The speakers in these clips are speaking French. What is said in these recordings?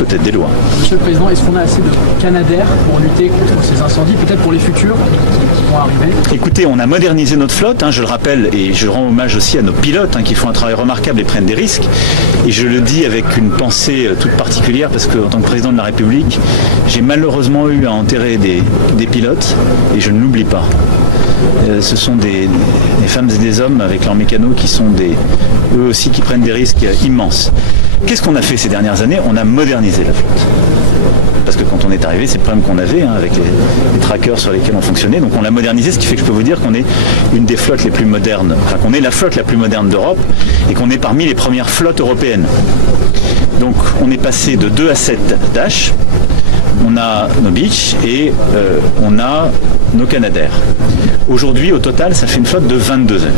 peut-être des lois. Monsieur le Président, est-ce qu'on a assez de Canadair pour lutter contre ces incendies, peut-être pour les futurs qui vont arriver? Écoutez, on a modernisé notre flotte, je le rappelle, et je rends hommage aussi à nos pilotes qui font un travail remarquable et prennent des risques. Et je le dis avec une pensée toute particulière parce qu'en tant que président de la République, j'ai malheureusement eu à enterrer des pilotes et je ne l'oublie pas. Ce sont des femmes et des hommes avec leurs mécanos qui sont eux aussi qui prennent des risques immenses. Qu'est-ce qu'on a fait ces dernières années? On a modernisé la flotte. Parce que quand on est arrivé, c'est le problème qu'on avait avec les trackers sur lesquels on fonctionnait. Donc on l'a modernisé, ce qui fait que je peux vous dire qu'on est une des flottes les plus modernes, enfin qu'on est la flotte la plus moderne d'Europe et qu'on est parmi les premières flottes européennes. Donc on est passé de 2 à 7 Dash, on a nos Beech et on a nos Canadair. Aujourd'hui, au total, ça fait une flotte de 22 ailes.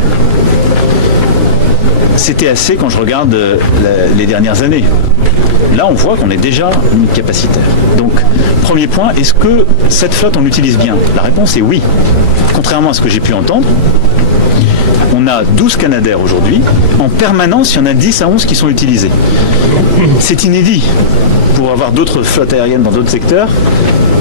C'était assez quand je regarde les dernières années. Là, on voit qu'on est déjà capacitaire. Donc, premier point, est-ce que cette flotte, on l'utilise bien? La réponse est oui. Contrairement à ce que j'ai pu entendre, on a 12 Canadair aujourd'hui. En permanence, il y en a 10 à 11 qui sont utilisés. C'est inédit. Pour avoir d'autres flottes aériennes dans d'autres secteurs,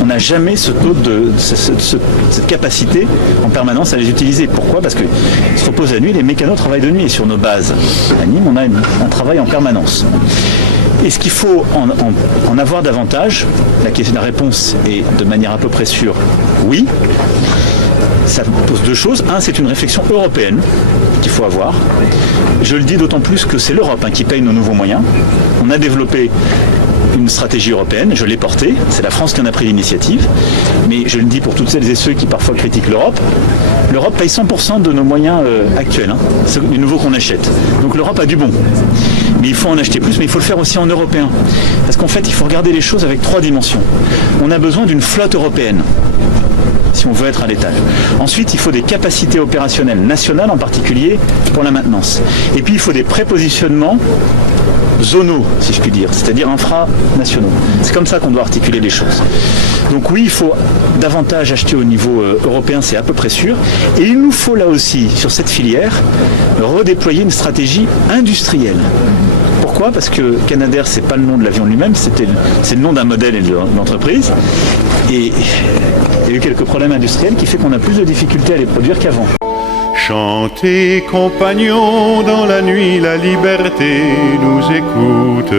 on n'a jamais ce taux cette capacité en permanence à les utiliser. Pourquoi? Parce qu'ils se reposent la nuit, les mécanos travaillent de nuit. Et sur nos bases à Nîmes, on a un travail en permanence. Est-ce qu'il faut en avoir davantage? La réponse est de manière à peu près sûre, oui. Ça pose deux choses. Un, c'est une réflexion européenne qu'il faut avoir. Je le dis d'autant plus que c'est l'Europe qui paye nos nouveaux moyens. On a développé une stratégie européenne, je l'ai portée, c'est la France qui en a pris l'initiative, mais je le dis pour toutes celles et ceux qui parfois critiquent l'Europe paye 100% de nos moyens actuels, les nouveaux qu'on achète. Donc l'Europe a du bon. Mais il faut en acheter plus, mais il faut le faire aussi en européen. Parce qu'en fait, il faut regarder les choses avec 3 dimensions. On a besoin d'une flotte européenne, si on veut être à l'étage. Ensuite, il faut des capacités opérationnelles nationales, en particulier pour la maintenance. Et puis, il faut des prépositionnements zonaux, si je puis dire, c'est-à-dire infranationaux. C'est comme ça qu'on doit articuler les choses. Donc oui, il faut davantage acheter au niveau européen, c'est à peu près sûr. Et il nous faut là aussi, sur cette filière, redéployer une stratégie industrielle. Pourquoi? Parce que Canadair, c'est pas le nom de l'avion lui-même, c'est le nom d'un modèle et de l'entreprise. Et il y a eu quelques problèmes industriels qui fait qu'on a plus de difficultés à les produire qu'avant. Chantez, compagnons, dans la nuit, la liberté nous écoute.